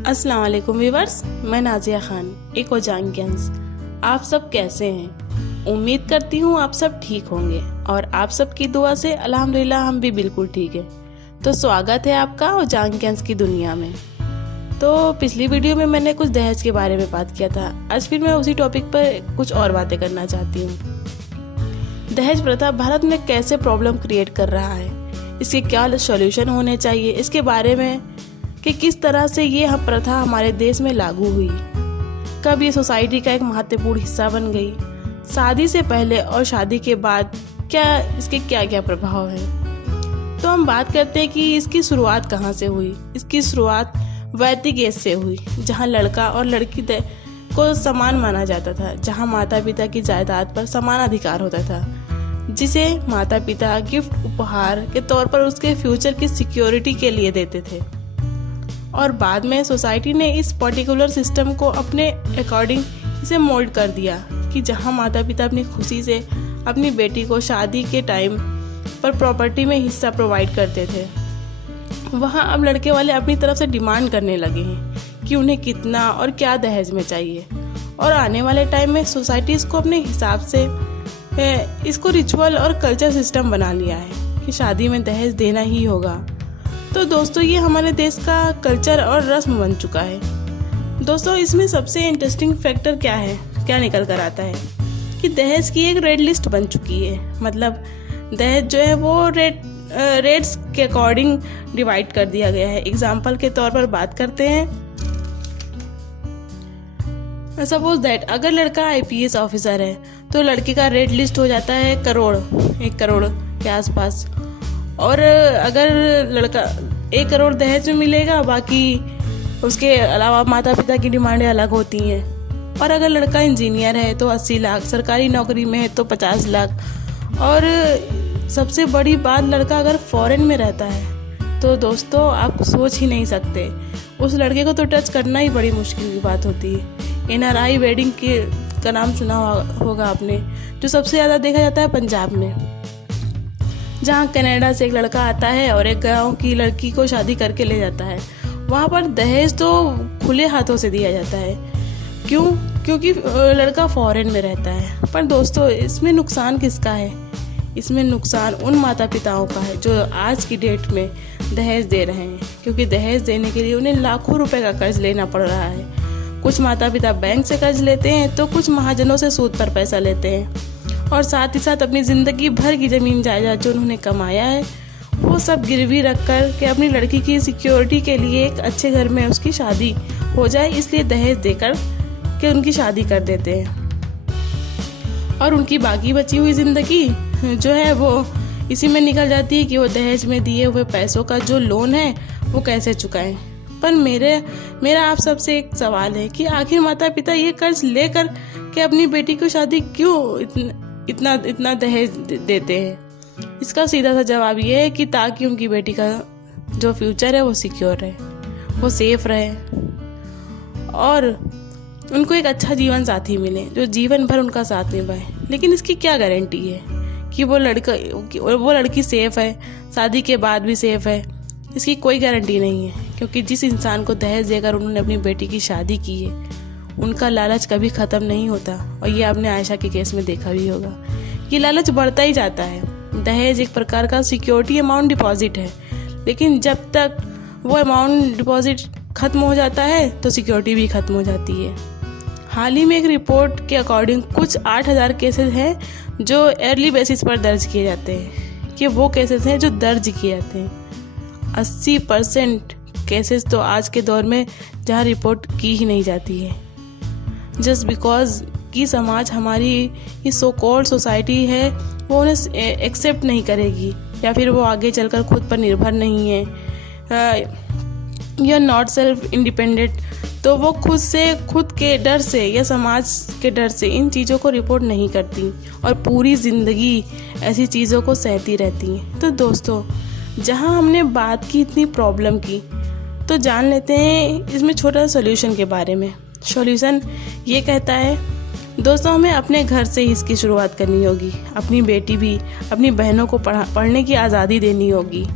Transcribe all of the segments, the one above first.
अस्सलाम वालेकुम व्यूअर्स, मैं नाजिया खान एक ओजांकियंस। आप सब कैसे हैं? उम्मीद करती हूँ आप सब ठीक होंगे और आप सबकी दुआ से अल्हम्दुलिल्लाह हम भी बिल्कुल ठीक है। तो स्वागत है आपका ओजांकियंस की दुनिया में। तो पिछली वीडियो में मैंने कुछ दहेज के बारे में बात किया था। आज फिर मैं उसी टॉपिक पर कुछ और बातें करना चाहती हूँ। दहेज प्रथा भारत में कैसे प्रॉब्लम क्रिएट कर रहा है, इसके क्या सॉल्यूशन होने चाहिए, इसके बारे में कि किस तरह से ये प्रथा हमारे देश में लागू हुई, कब ये सोसाइटी का एक महत्वपूर्ण हिस्सा बन गई, शादी से पहले और शादी के बाद क्या इसके क्या क्या प्रभाव हैं। तो हम बात करते हैं कि इसकी शुरुआत कहाँ से हुई। इसकी शुरुआत वैदिक एज से हुई, जहाँ लड़का और लड़की को समान माना जाता था, जहाँ माता पिता की जायदाद पर समान अधिकार होता था, जिसे माता पिता गिफ्ट उपहार के तौर पर उसके फ्यूचर की सिक्योरिटी के लिए देते थे। और बाद में सोसाइटी ने इस पर्टिकुलर सिस्टम को अपने अकॉर्डिंग इसे मोल्ड कर दिया कि जहां माता पिता अपनी खुशी से अपनी बेटी को शादी के टाइम पर प्रॉपर्टी में हिस्सा प्रोवाइड करते थे, वहां अब लड़के वाले अपनी तरफ से डिमांड करने लगे हैं कि उन्हें कितना और क्या दहेज में चाहिए। और आने वाले टाइम में सोसाइटी इसको अपने हिसाब से इसको रिचुअल और कल्चर सिस्टम बना लिया है कि शादी में दहेज देना ही होगा। तो दोस्तों, ये हमारे देश का कल्चर और रस्म बन चुका है। दोस्तों, इसमें सबसे इंटरेस्टिंग फैक्टर क्या है, क्या निकल कर आता है कि दहेज की एक रेड लिस्ट बन चुकी है। मतलब दहेज जो है वो रेट्स के अकॉर्डिंग डिवाइड कर दिया गया है। एग्जाम्पल के तौर पर बात करते हैं, सपोज दैट अगर लड़का आईपीएस ऑफिसर है तो लड़की का रेट लिस्ट हो जाता है 1 करोड़ के आसपास। और अगर लड़का 1 करोड़ दहेज में मिलेगा, बाकी उसके अलावा माता पिता की डिमांडें अलग होती हैं। और अगर लड़का इंजीनियर है तो 80 लाख, सरकारी नौकरी में है तो 50 लाख। और सबसे बड़ी बात, लड़का अगर फॉरेन में रहता है तो दोस्तों आप सोच ही नहीं सकते, उस लड़के को तो टच करना ही बड़ी मुश्किल की बात होती है। NRI वेडिंग का नाम सुना होगा आपने, जो सबसे ज़्यादा देखा जाता है पंजाब में, जहाँ कनाडा से एक लड़का आता है और एक गांव की लड़की को शादी करके ले जाता है। वहाँ पर दहेज तो खुले हाथों से दिया जाता है। क्यों? क्योंकि लड़का फॉरेन में रहता है। पर दोस्तों, इसमें नुकसान किसका है? इसमें नुकसान उन माता पिताओं का है जो आज की डेट में दहेज दे रहे हैं, क्योंकि दहेज देने के लिए उन्हें लाखों रुपए का कर्ज लेना पड़ रहा है। कुछ माता पिता बैंक से कर्ज लेते हैं तो कुछ महाजनों से सूद पर पैसा लेते हैं, और साथ ही साथ अपनी ज़िंदगी भर की ज़मीन जायदाद जो उन्होंने कमाया है वो सब गिरवी रख कर के अपनी लड़की की सिक्योरिटी के लिए एक अच्छे घर में उसकी शादी हो जाए, इसलिए दहेज देकर के उनकी शादी कर देते हैं। और उनकी बाकी बची हुई ज़िंदगी जो है वो इसी में निकल जाती है कि वो दहेज में दिए हुए पैसों का जो लोन है वो कैसे चुकाएं। पर मेरा आप सबसे एक सवाल है कि आखिर माता पिता ये कर्ज लेकर के अपनी बेटी को शादी क्यों इतना दहेज देते हैं? इसका सीधा सा जवाब ये है कि ताकि उनकी बेटी का जो फ्यूचर है वो सिक्योर रहे, वो सेफ रहे और उनको एक अच्छा जीवन साथी मिले जो जीवन भर उनका साथ निभाए। लेकिन इसकी क्या गारंटी है कि वो लड़की सेफ है, शादी के बाद भी सेफ है? इसकी कोई गारंटी नहीं है, क्योंकि जिस इंसान को दहेज देकर उन्होंने अपनी बेटी की शादी की है उनका लालच कभी ख़त्म नहीं होता। और ये आपने आयशा के केस में देखा भी होगा, ये लालच बढ़ता ही जाता है। दहेज एक प्रकार का सिक्योरिटी अमाउंट डिपॉजिट है, लेकिन जब तक वो अमाउंट डिपॉजिट ख़त्म हो जाता है तो सिक्योरिटी भी ख़त्म हो जाती है। हाल ही में एक रिपोर्ट के अकॉर्डिंग कुछ 8,000 केसेस हैं जो अर्ली बेसिस पर दर्ज किए जाते हैं, कि वो केसेस हैं जो दर्ज किए जाते हैं। 80% केसेस तो आज के दौर में जहाँ रिपोर्ट की ही नहीं जाती है, जस्ट बिकॉज कि समाज, हमारी ये सो कॉल्ड सोसाइटी है, वो उन्हें एक्सेप्ट नहीं करेगी, या फिर वो आगे चलकर खुद पर निर्भर नहीं है, या नॉट सेल्फ इंडिपेंडेंट। तो वो खुद के डर से या समाज के डर से इन चीज़ों को रिपोर्ट नहीं करती और पूरी ज़िंदगी ऐसी चीज़ों को सहती रहती हैं। तो दोस्तों, जहाँ हमने बात की इतनी प्रॉब्लम की, तो जान लेते हैं इसमें छोटा सोल्यूशन के बारे में। सॉल्यूशन ये कहता है दोस्तों, हमें अपने घर से ही इसकी शुरुआत करनी होगी। अपनी बेटी भी, अपनी बहनों को पढ़ने की आज़ादी देनी होगी।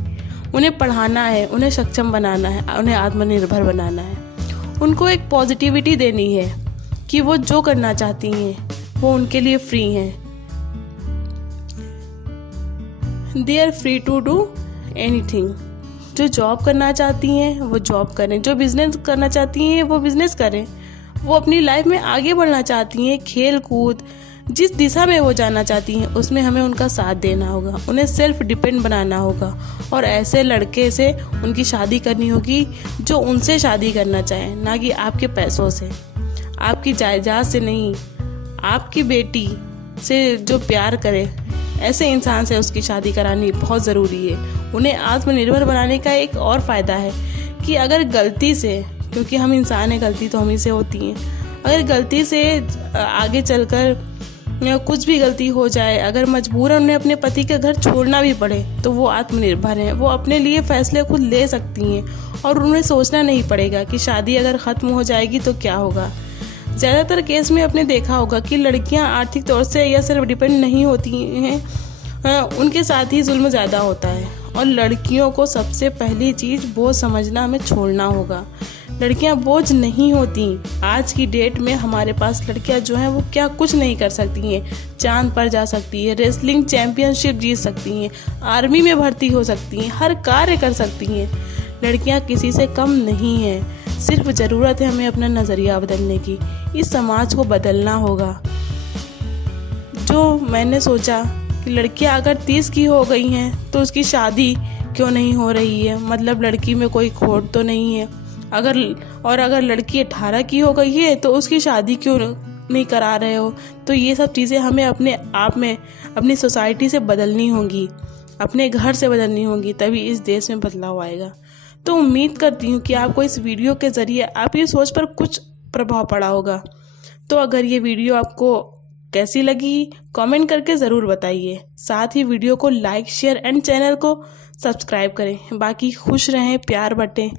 उन्हें पढ़ाना है, उन्हें सक्षम बनाना है, उन्हें आत्मनिर्भर बनाना है। उनको एक पॉजिटिविटी देनी है कि वो जो करना चाहती हैं वो उनके लिए फ्री हैं। They are free to do anything. जो जॉब करना चाहती हैं वो जॉब करें, जो बिजनेस करना चाहती हैं वो बिजनेस करें। वो अपनी लाइफ में आगे बढ़ना चाहती हैं, खेल कूद जिस दिशा में वो जाना चाहती हैं उसमें हमें उनका साथ देना होगा, उन्हें सेल्फ डिपेंड बनाना होगा और ऐसे लड़के से उनकी शादी करनी होगी जो उनसे शादी करना चाहे, ना कि आपके पैसों से, आपकी जायदाद से नहीं, आपकी बेटी से जो प्यार करे ऐसे इंसान से उसकी शादी करानी बहुत ज़रूरी है। उन्हें आत्मनिर्भर बनाने का एक और फ़ायदा है कि अगर गलती से, क्योंकि हम इंसान हैं, गलती तो हम ही से होती हैं, अगर गलती से आगे चलकर कुछ भी गलती हो जाए, अगर मजबूरन उन्हें अपने पति का घर छोड़ना भी पड़े तो वो आत्मनिर्भर हैं, वो अपने लिए फैसले खुद ले सकती हैं और उन्हें सोचना नहीं पड़ेगा कि शादी अगर ख़त्म हो जाएगी तो क्या होगा। ज़्यादातर केस में आपने देखा होगा कि लड़कियां आर्थिक तौर से या सेल्फ डिपेंड नहीं होती हैं, उनके साथ ही जुल्म ज़्यादा होता है। और लड़कियों को सबसे पहली चीज़ बोझ समझना हमें छोड़ना होगा। लड़कियां बोझ नहीं होती। आज की डेट में हमारे पास लड़कियां जो हैं वो क्या कुछ नहीं कर सकती हैं। चांद पर जा सकती है, रेसलिंग चैंपियनशिप जीत सकती हैं, आर्मी में भर्ती हो सकती हैं, हर कार्य कर सकती हैं। लड़कियां किसी से कम नहीं हैं। सिर्फ ज़रूरत है हमें अपना नज़रिया बदलने की। इस समाज को बदलना होगा। जो मैंने सोचा कि लड़कियां अगर 30 की हो गई हैं तो उसकी शादी क्यों नहीं हो रही है, मतलब लड़की में कोई खोट तो नहीं है। अगर लड़की 18 की हो गई है तो उसकी शादी क्यों नहीं करा रहे हो। तो ये सब चीज़ें हमें अपने आप में अपनी सोसाइटी से बदलनी होंगी, अपने घर से बदलनी होंगी, तभी इस देश में बदलाव आएगा। तो उम्मीद करती हूँ कि आपको इस वीडियो के ज़रिए आपकी सोच पर कुछ प्रभाव पड़ा होगा। तो अगर ये वीडियो आपको कैसी लगी कमेंट करके ज़रूर बताइए। साथ ही वीडियो को लाइक शेयर एंड चैनल को सब्सक्राइब करें। बाकी खुश रहें, प्यार बांटें।